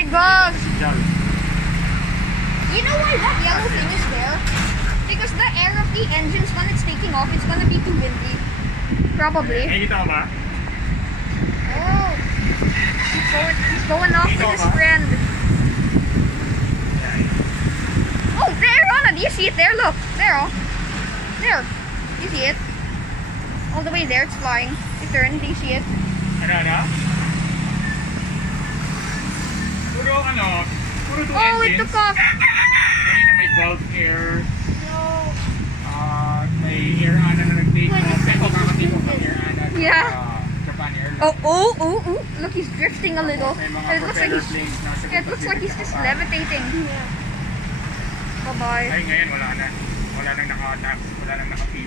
my gosh! You know why that yellow thing is there? Because the air of the engines when it's taking off, it's gonna be too windy. Probably. Oh! He's going off with his friend. Oh, there, Anna! Do you see it there? Look! There, oh. There. You see it? All the way there, it's flying. You turn, do you see it? Oh, it took off! Kanina may Gulf Air. No. May Air Ana na nag-take off. Pero kakatake off ng Air Ana. Yeah. Japan Airlines. Oh! Look, he's drifting a little. May mga It looks like propeller he's... planes nasa It looks like he's just levitating. Yeah. Bye-bye. Ay, ngayon wala na. Wala nang naka-tax. Wala nang naka-feed.